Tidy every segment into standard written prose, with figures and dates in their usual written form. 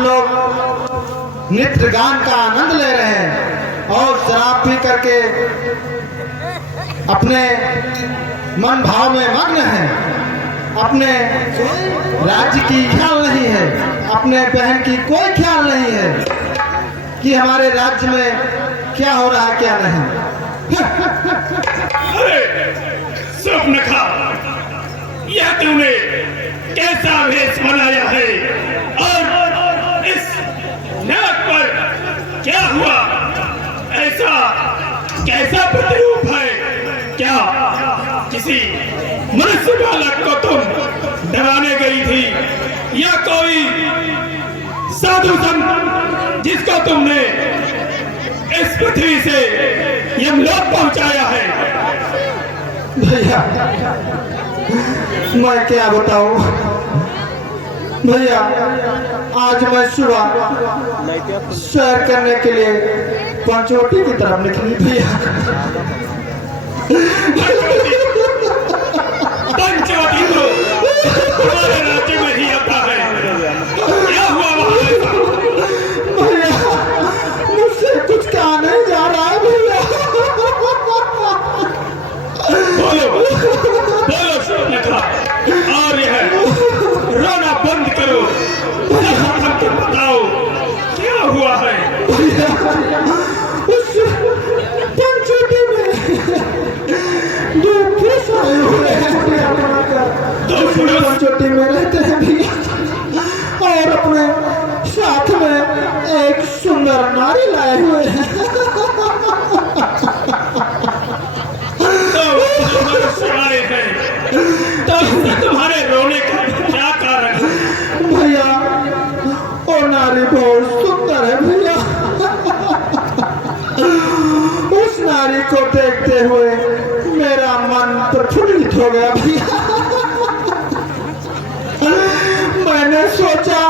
लोग नृत्य गान का आनंद ले रहे हैं और शराब पी करके अपने मन भाव में मग्न हैं। अपने राज्य की ख्याल नहीं है, अपने बहन की कोई ख्याल नहीं है कि हमारे राज्य में क्या हो रहा है क्या नहीं। अरे स्वप्नखा, यह तूने कैसा भेष बनाया है और इस नाक पर क्या हुआ? ऐसा कैसा प्रतिरूप है? क्या किसी मनुष्य बालक को तुम डराने गई थी या कोई साधु संत जिसको तुमने इस पृथ्वी से यमलोक पहुंचाया है? भैया मैं क्या बताऊं भैया, आज मैं सुबह सैर करने के लिए पंचवटी की तरफ निकली भैया। पंचवटी तो हमारे राज्य में ही आता है। क्या हुआ वहां? भैया मुझसे कुछ कहा नहीं जा रहा है भैया। बोलो बोलो स्वप्नखा, और यह रोना बंद करो, हमको बताओ क्या हुआ है? भैया उस पंचवटी में दो पुरुष आए हुए हैं, पंचवटी में रहते हैं भैया, और अपने साथ में एक सुंदर नारी लाए हुए हैं। तो तुम्हारे रोने का क्या कारण है? भैया वो नारी बहुत सुंदर है भैया। उस नारी को देखते हुए मेरा मन प्रफुल्लित हो गया भैया। मैंने सोचा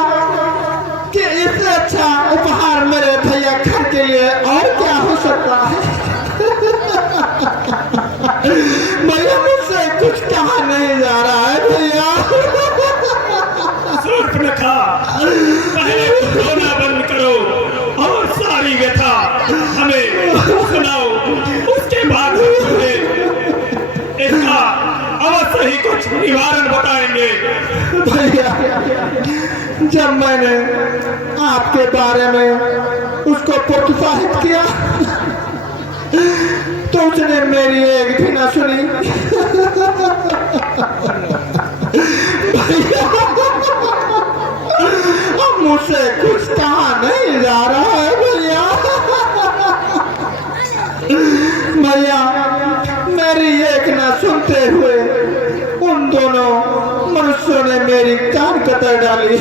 कि इससे अच्छा उपहार मेरे भैया घर के लिए और क्या हो सकता है। भैया मुझसे कुछ कहा नहीं जा रहा है भैया। स्वप्नखा, पहले रोना बंद करो और सारी व्यथा हमें सुनाओ, उसके बाद इसका अवश्य ही कुछ निवारण बताएंगे। भैया जब मैंने आपके बारे में उसको प्रोत्साहित किया तो उसने मेरी एक भी ना सुनी। भैया अब मुझसे कुछ कहा नहीं जा रहा है भैया। भैया मेरी एक ना सुनते हुए उन दोनों मनुष्यों ने मेरी कान कतर डाली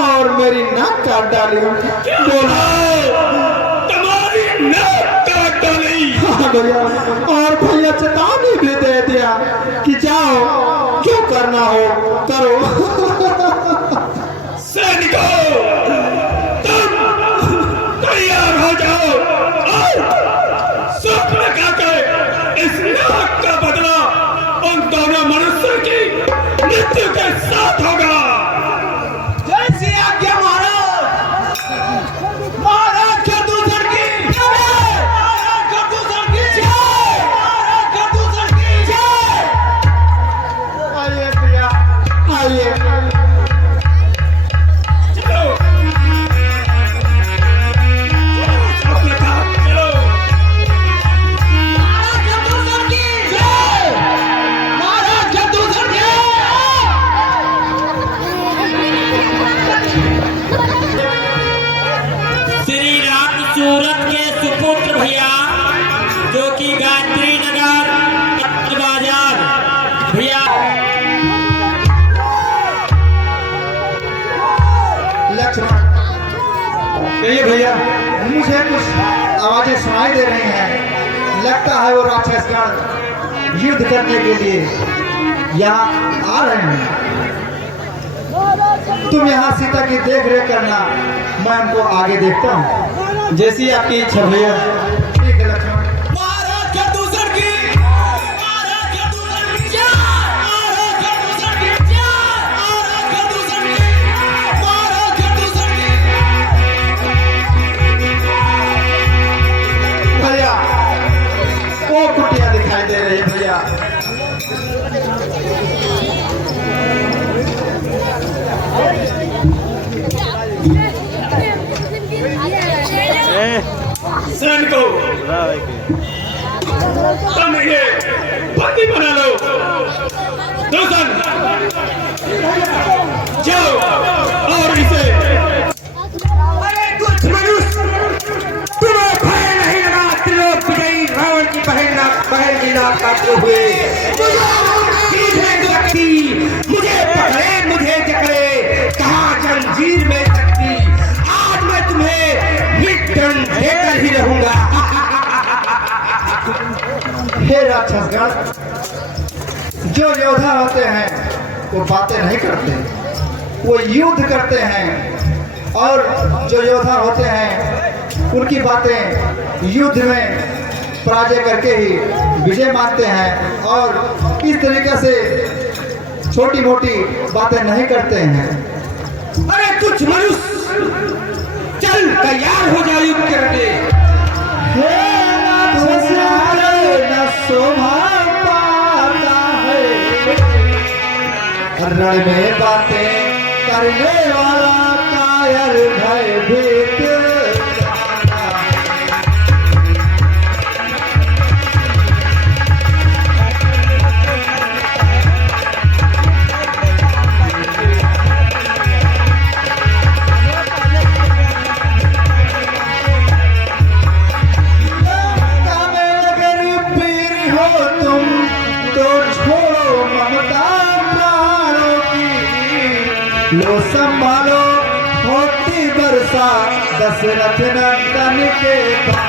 और मेरी नाक काट डाली। बोला तुम्हारी नाक काट डाली? हाँ भैया, और भैया चेतावनी भी दे दिया कि जाओ जो करना हो करो। सैनिकों, तुम तैयार हो जाओ और स्वप्नखा के इस नाक का बदला उन दोनों मनुष्यों की मृत्यु के साथ होगा। जैसी आज्ञा महाराज। महाराज खरदूसर की जय। महाराज खरदूसर की जय। महाराज खरदूसर की जय। आइए भैया आइए। चलो स्वप्नखा, चलो। महाराज खरदूसर की जय। महाराज खरदूसर की श्री राम सूरत के सुपुत्र भैया जो कि गायत्री नगर पत्र बाजार भैया। लक्ष्मण कहिए भैया, मुझे कुछ आवाजें सुनाई दे रही हैं। लगता है वो राक्षसगण युद्ध करने के लिए यहाँ आ रहे हैं। तुम यहाँ सीता की देख रेख करना, मैं उनको आगे देखता हूँ। जैसी आपकी इच्छा भैया। ठीक है लक्ष्मण। महाराज खरदूसर की। महाराज खरदूसर की जय। महाराज खरदूसर की जय। महाराज खरदूसर की। महाराज खरदूसर तुम ये बंदी बना लो। दूसर जाओ और इसे अरे कुछ मनुष्य तुम्हें भय नहीं लगा त्रिलोक विजयी रावण की बहन की नाक काटते हुए मुझे पकड़े मुझे जकड़े कहाँ जंजीर में सकती आज मैं तुम्हें मृत्युदंड देकर ही रहूंगा। हे राक्षसगण, जो योद्धा होते हैं वो बातें नहीं करते, वो युद्ध करते हैं। और जो योद्धा होते हैं उनकी बातें युद्ध में पराजय करके ही विजय मानते हैं, और इस तरीके से छोटी मोटी बातें नहीं करते हैं। अरे कुछ मनुष्य चल तैयार हो जाओ युद्ध करने। हे राक्षस न शोभा पाता है, रण में बातें करने वाला कायर भयभीत। लो संभालो होती वर्षा दशरथ नंदन के पास।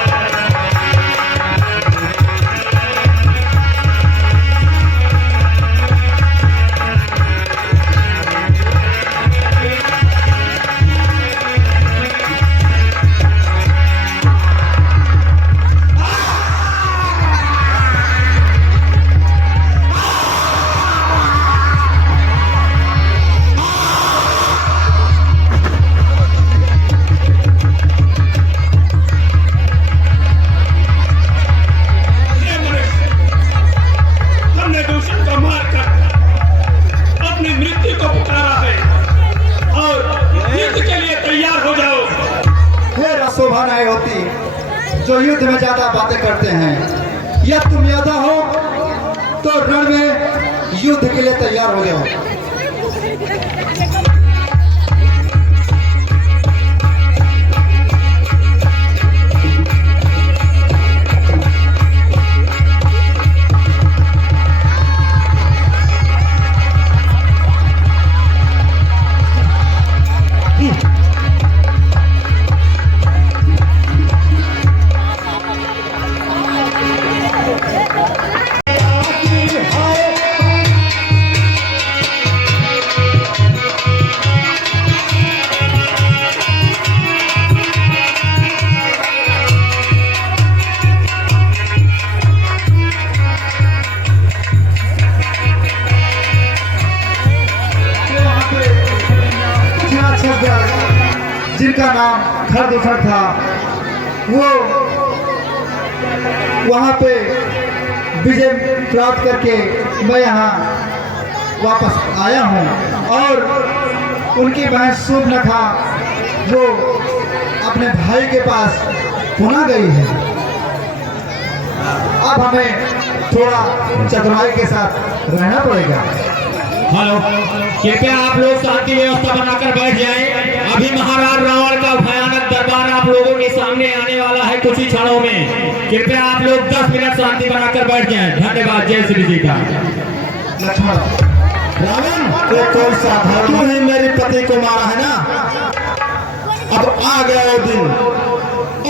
शोभानाएं होती जो युद्ध में ज्यादा बातें करते हैं, या तुम योद्धा हो तो रण में युद्ध के लिए तैयार हो जाओ। जिनका नाम खरदूषण था, वो वहाँ पे विजय प्राप्त करके मैं यहाँ वापस आया हूँ, और उनकी बहन सूर्पनखा वो अपने भाई के पास पुनः गई है। अब हमें थोड़ा चतुराई के साथ रहना पड़ेगा। हेलो, कृपया आप लोग शांति व्यवस्था बनाकर बैठ जाएं। अभी महाराज रावण का भयानक दरबार आप लोगों के सामने आने वाला है कुछ ही क्षणों में। कृपया आप लोग 10 मिनट शांति बनाकर बैठ जाएं। धन्यवाद। जय श्री जी का। लक्ष्मण, रावण को कौन सा धर्म, तू ही मेरे पति को मारा है ना। अब आ गया वो दिन,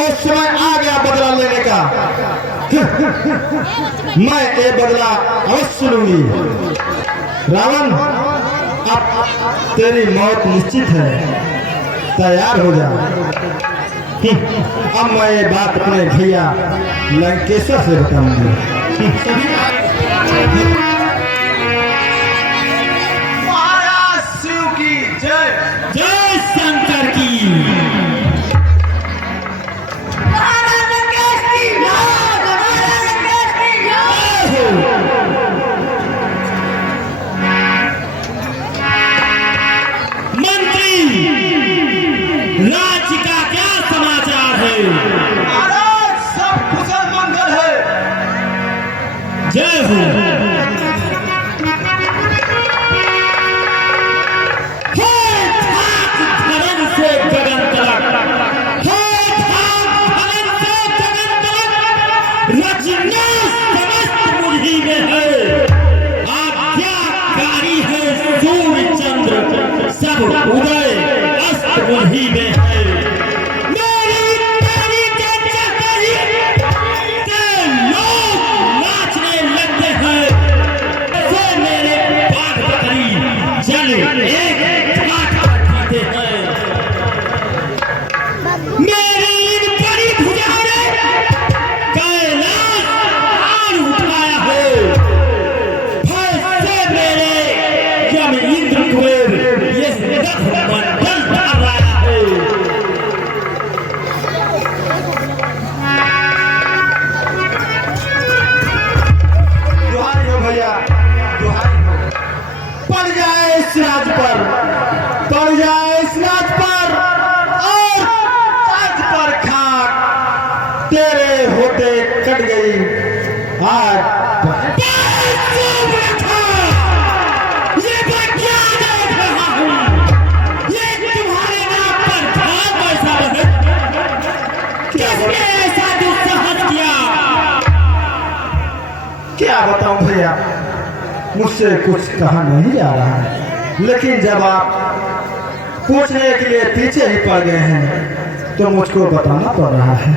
उस समय आ गया बदला लेने का। मैं ये बदला अवश्य लूंगी। रावण, अब तेरी मौत निश्चित है, तैयार हो जा। अब मैं ये बात अपने भैया लंकेश्वर से बताऊंगी। महाराज शिव की जय। जय शंकर की। महाराज सब कुशल मैं हूँ। धरन से गगन तलक, धरन से गगन तलक, रचना समस्त मुझी में है। आज्ञाकारी है सूर्य चंद्र, सब उदय अस्त मुझी में है। पड़ जाए इस राज पर और राज पर खाक तेरे होते कट गई आज। ये बात क्या देख रहा हूँ? ये तुम्हारे नाम पर खाक कैसा बने? किसने ऐसा दुस्साहस किया? क्या बताऊं भैया, मुझसे कुछ कहा नहीं जा रहा है, लेकिन जब आप पूछने के लिए पीछे ही पड़ गए हैं तो मुझको बताना पड़ रहा है।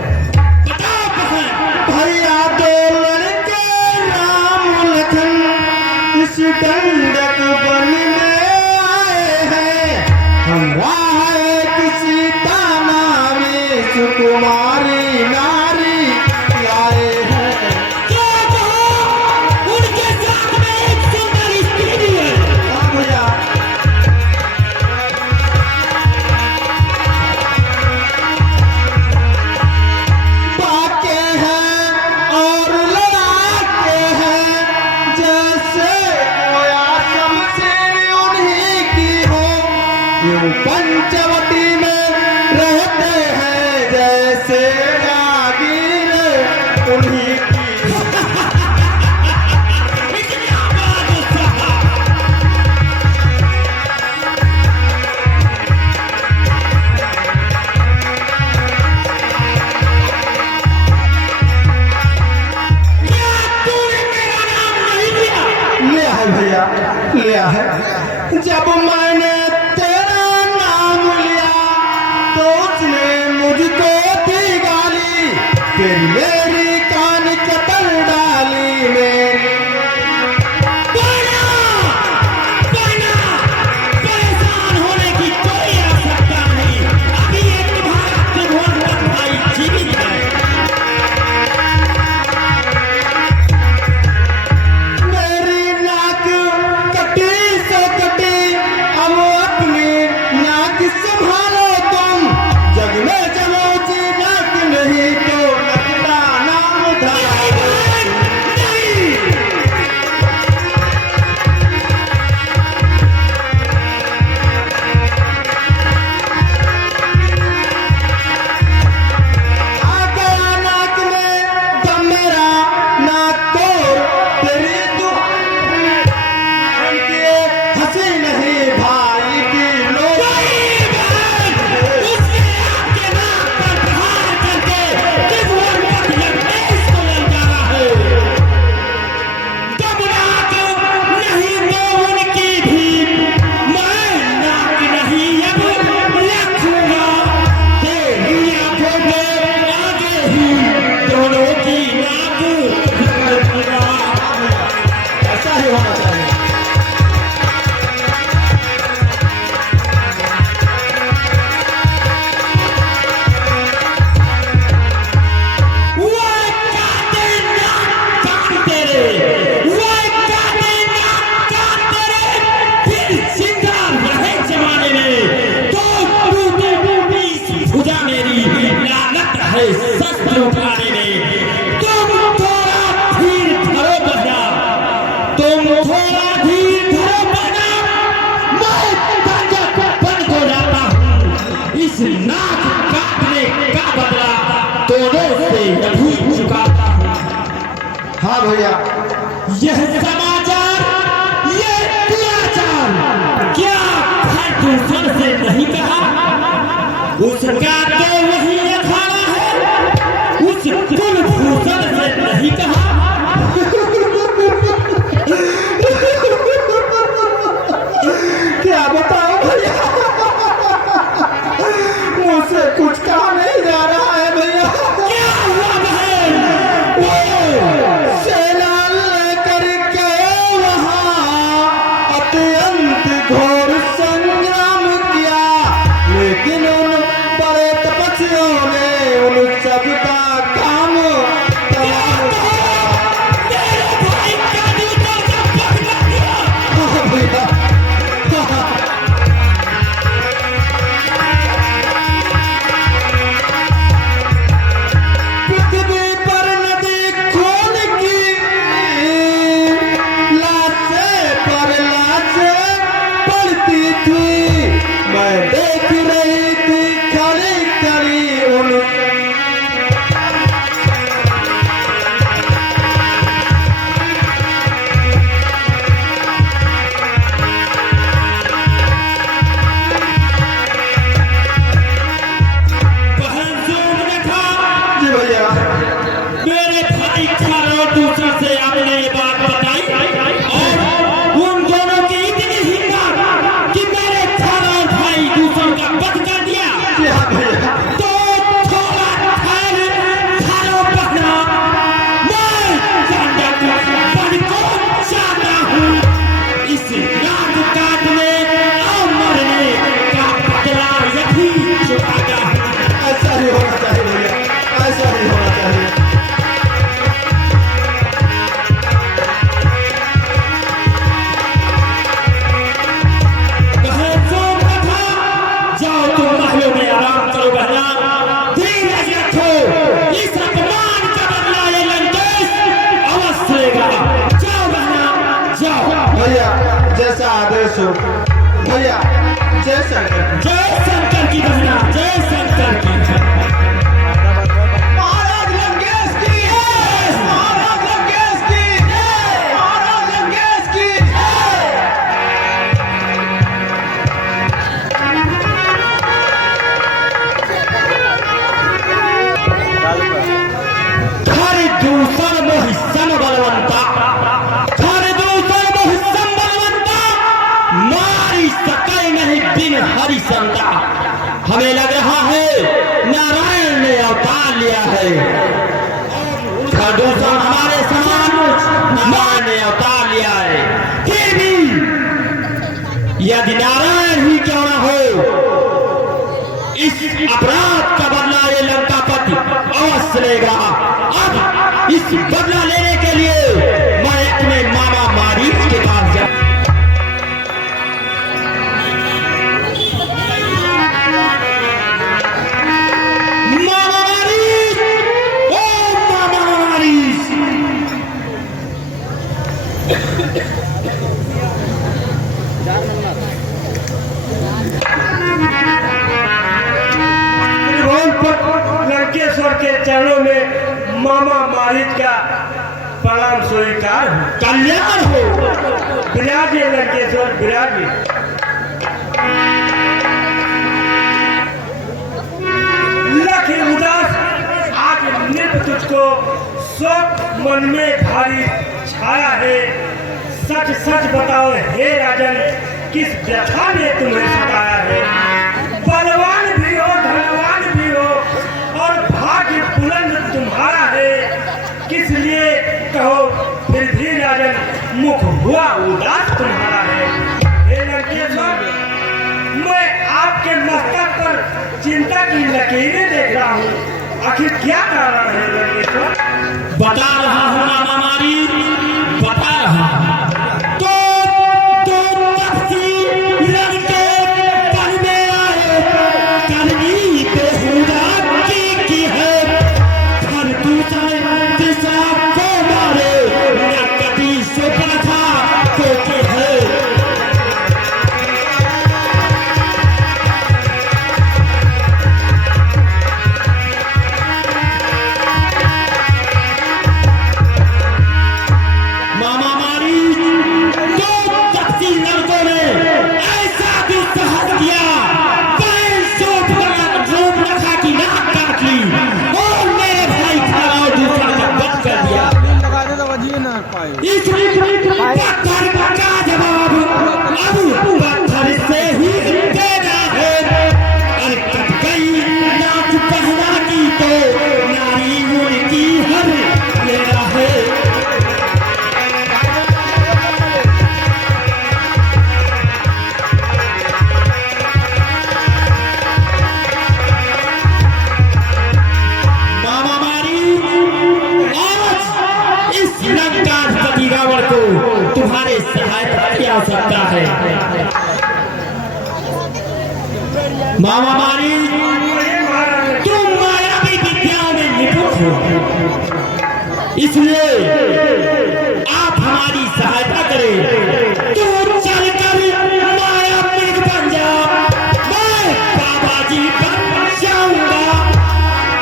भैया दो लड़के राम लखन इस दंडक वन में आए हैं, हमरा एक सीता नामी सुकुमारी नारी लाए हैं। उनके साथ में एक सुंदर स्त्री है। भैया पंचवटी में रहते हैं जैसे जागीर उन्हीं की। लिया है भैया, लिया है। जब मैंने तेरा नाम लिया तो उसने मुझको दी गाली, फिर मेरी कान कतर डाली मेरी। परेशान होने की कोई आवश्यकता नहीं। अभी एक तुम्हारा त्रिभुवन भाई जीवित है। मेरी नाक कटी से कटी, अब अपनी नाक संभालो तुम। जग में जमोची नाक नहीं तो नकला नाम धरा। आ गया नाक में दम मेरा, नाक तोड़ तेरी हंसी नहीं भाई की लोग। उसने आपके नाक पर प्रहार करके त्रिभुवन पथ लंकेश को ललकारा है। तब नाक नहीं तो उनकी भी मैं नाक नहीं अब रखूंगा। तेरी आंखों में आगे ही दोनों की नाक रखूंगा। ऐसा ही होना चाहिए। शस्त्र उठाने में तुम थोड़ा धीर धरो बहना, तुम थोड़ा धीर धरो बहना। मैं पंजक बन को जाता हूँ। इस नाक काटने का बदला दोनों से अभी चुकाता हूँ। हाँ भैया, यह समाचार, ये दुराचार क्या घर दूसर से नहीं कहा? उसका तो वही अखाड़ा है, उस कुलभूषण से नहीं कहा? क्या बताओ भैया, मुझसे कुछ कहा नहीं जा रहा है भैया। क्या हुआ बहन? सेना लेकर के वहाँ अत्यंत घोर संग्राम किया, लेकिन उन बड़े तपस्वियों ने उन सबका काम तमाम किया। मेरे भाई का दूसर से पकड़ा गया। हाँ भैया, पृथ्वी पर नदी खून की लाशें पर लाशें पड़ती थी, मैं देख रही थी खड़ी खड़ी उन बहन जोग ने कहा, जी भैया। मेरे भाई खारो दूसर से आपने ये बात बताई और उन दोनों की इतनी हिम्मत कि मेरे खारो भाई दूसर का वध कर दिया। जी हाँ भैया। तो थोड़ा ठहर, खारो पकड़ा, मैं बन को चाहता हूँ। इस नाक काटने और मरने का बदला यही चुकाता हूँ। ऐसा ही होना चाहिए भैया, ऐसा ही होना चाहिए। बहन जोग ने कहा, जाओ तुम महलों में आराम करो बहना, धीरज रखो, इस अपमान का बदला ये लंकेश अवश्य लेगा। जाओ बहना, जाओ। भैया जैसा आदेश हो भैया। जय शंकर। जय शंकर की बहना, जय शंकर की। महाराज लंकेश की जय। महाराज लंकेश की जय। महाराज लंकेश की जय। घर दूसर मोहिसन बलवंता, घर दूसर मोहिसन बलवंता, मारी सकै नहीं बिन हरिसंता। हमें लग रहा है नारायण ने अवतार लिया है। घर दूसर हमारे समान नारायण ने अवतार लिया है। फिर भी यदि नारायण ही क्यों न हो, इस अपराध का बदला ये लंकापति अवश्य लेगा। अब इस बदला लेने के लिए मैं अपने मामा मारीच के पास जा। मामा मारीच, ओ मामा मारीच। लंकेश्वर के चरणों में मामा मारिच का प्रणाम स्वीकार हो। कल्याण हो। विराजे लंकेश्वर, विराजे। लख उदास आज नृप तुझको शोक मन में भारी छाया है। सच सच बताओ हे राजन, किस व्यथा ने तुम्हें सताया है? बलवान भी हो, धनवान भी हो और भाग्य बुलंद तुम्हारा है, किस लिए कहो फिर भी राजन मुख हुआ उदास तुम्हारा है। हे लंकेश्वर, मैं आपके मस्तक पर चिंता की लकीरें देख रहा हूँ, आखिर क्या कारण है लंकेश्वर? बता रहा हूँ मामा मारी, बता रहा हूँ। मामा मारी तुम मायावी विद्याओं में निपुण हो, इसलिए आप हमारी सहायता करें। तुम चलकर माया मृग बन जाओ, मैं बाबा जी बन जाऊंगा।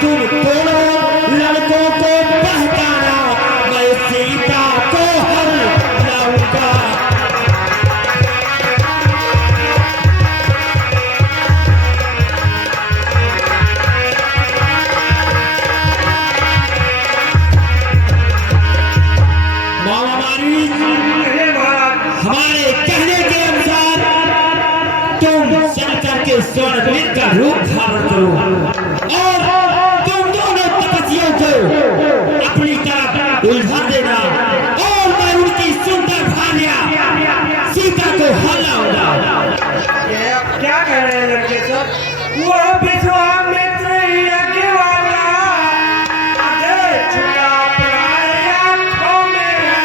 तुम दोनों लड़कों को बहकाना, मैं सीता को हर लाऊंगा। हमारे कहने के अनुसार तुम चल करके स्वर्णवीर का रूप धारण करो और तुम दोनों तपस्वियों को अपनी तरफ उलझा देना और मैं उनकी सुंदर भार्या सीता को हर लाऊंगा। क्या कह रहे हैं लड़के सर? वो विश्वामित्र यज्ञ वाला अजय छुड़ा प्राय आँखों में है।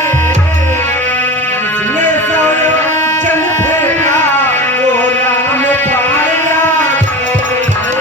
इसने सोयो जल फेंका वो राम प्राय आँखों में है।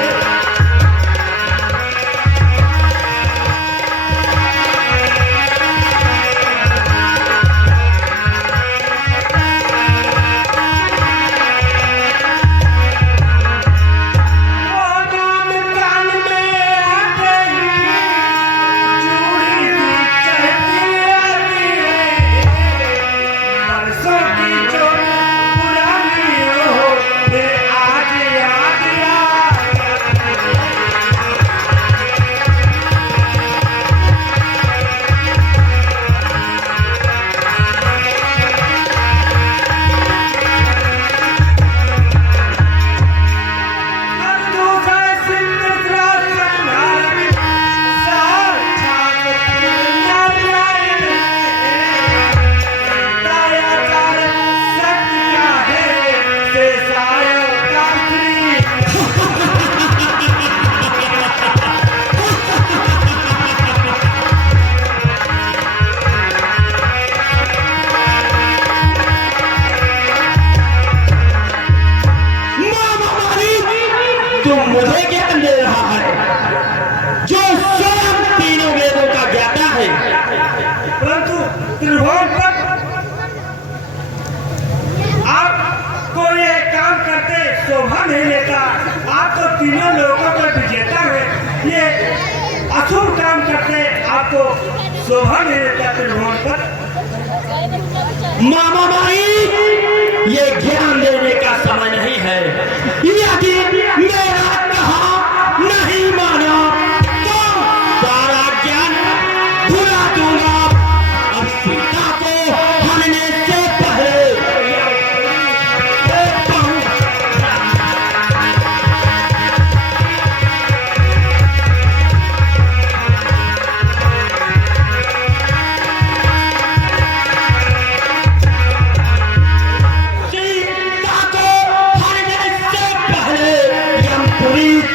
तुम मुझे ज्ञान दे रहा है जो स्वयं तीनों वेदों का ज्ञाता है, परंतु त्रिभुवन पर आपको ये काम करते शोभा नहीं लेता। आप तो तीनों लोगों का विजेता है, ये अशुभ काम करते आपको शोभा नहीं लेता त्रिभुवन पर। मामा माई ये ज्ञान देने का समय नहीं है। यदि मेरा कहा नहीं माना तो सारा ज्ञान भुला दूंगा। अब सीता को हरने से पहले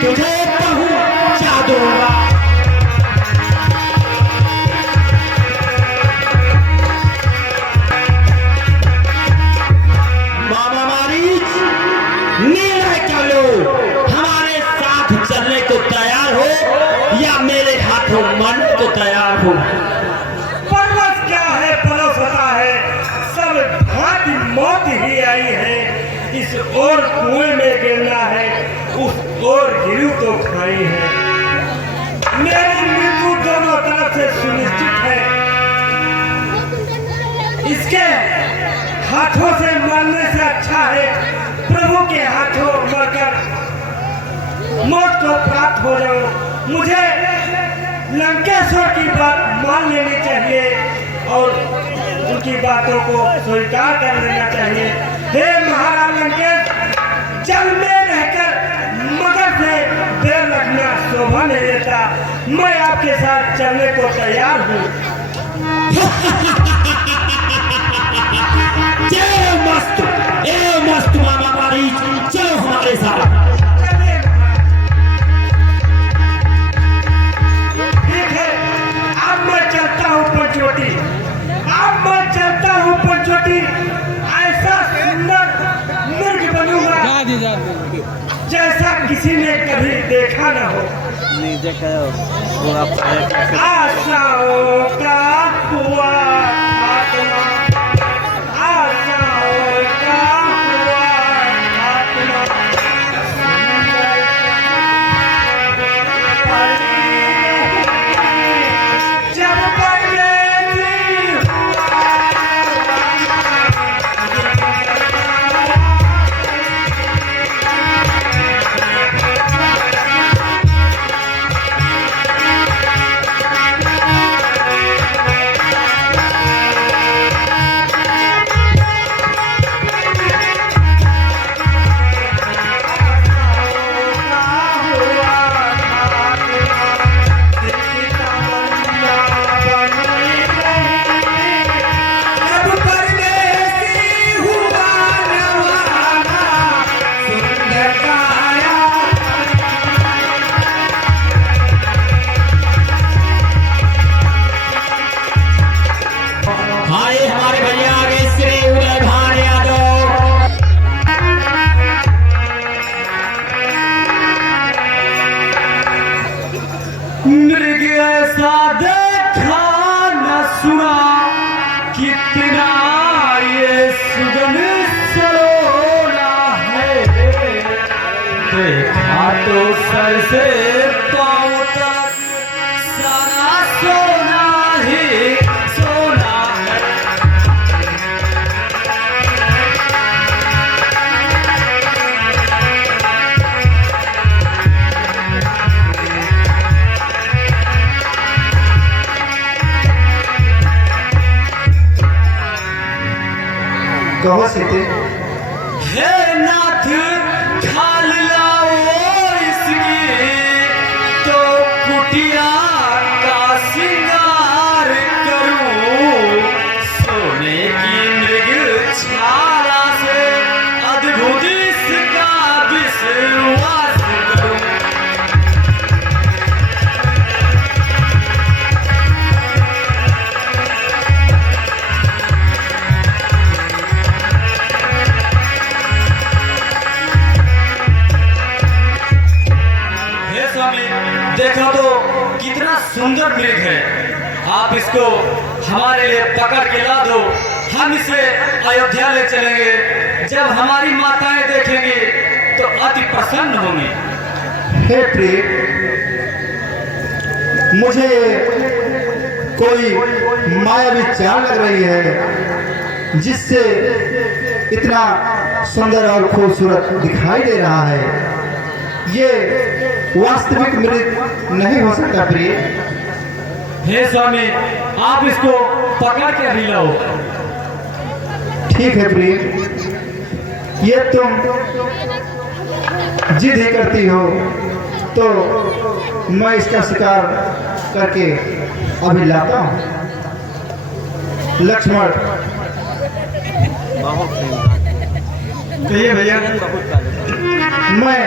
तुझे पहुंचा दूंगा। मामा मारीच निर्णय कर लो, हमारे साथ चलने को तैयार हो या मेरे हाथों मन को तैयार हो। परवश क्या है, परस होता है, सब भांति मौत ही आई है। इस ओर कुएं में गिरना है, उस ओर गिरू तो खाई है। मेरी मृत्यु दोनों तरफ से सुनिश्चित है। इसके हाथों से मरने से अच्छा है प्रभु के हाथों मरकर मौत को प्राप्त हो जाऊं। मुझे लंकेश्वर की बात मान लेनी चाहिए और उनकी बातों को स्वीकार कर लेना चाहिए। हे महाराज लंकेश, जल में रहकर मगर से देर रखना शोभा नहीं देता। मैं आपके साथ चलने को तैयार हूँ। मस्त मामा मारी, चलो हमारे साथ। ठीक है, अब मैं चलता हूँ पंचवटी। अब मैं चलता हूँ पंचवटी। ऐसा सुंदर मृग बनूंगा जैसा किसी ने कभी देखा न हो। आशाओं का हुआ खात्मा, आशाओं का हुआ खात्मा, जब मृग ऐसा देखा न सुना, कितना ये सुगम सलोना है। देखा तो सर से पाँव तक सारा सोना ही सोना है। कहो सीते। हे नाथ खाल लाओ इसकी, तो कुटिया का सिंगार करूं। सोने की मृग छाला से अद्भुत इसका विश्वास करूं। देखो तो कितना सुंदर मृग है। आप इसको हमारे लिए पकड़ के ला दो, हम इसे अयोध्या ले चलेंगे। जब हमारी माताएं देखेंगी तो अति प्रसन्न होंगी। हे प्रिय, मुझे कोई मायावी चाल लग रही है, जिससे इतना सुंदर और खूबसूरत दिखाई दे रहा है। ये वास्तविक मृग नहीं हो सकता प्रिय। हे स्वामी, आप इसको पकड़ के अभी लाओ। ठीक है प्रिय, ये तुम जिद ही करती हो तो मैं इसका शिकार करके अभी लाता हूँ। लक्ष्मण, कहिए भैया। मैं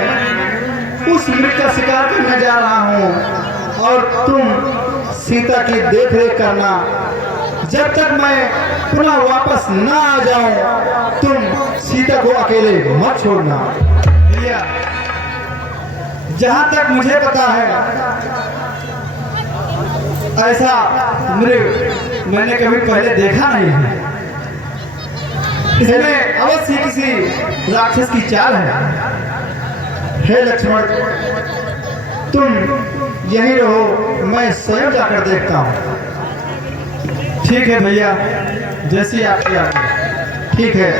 उस मृग का शिकार करने जा रहा हूँ और तुम सीता की देखरेख करना। जब तक मैं पुनः वापस ना आ जाऊं, तुम सीता को अकेले मत छोड़ना। भैया, जहां तक मुझे पता है, ऐसा मृग मैंने कभी पहले देखा नहीं है। इसमें अवश्य किसी राक्षस की चाल है। हे लक्ष्मण, तुम यहीं रहो, मैं स्वयं जाकर देखता हूँ। ठीक है भैया, जैसी आपकी आज्ञा। ठीक है।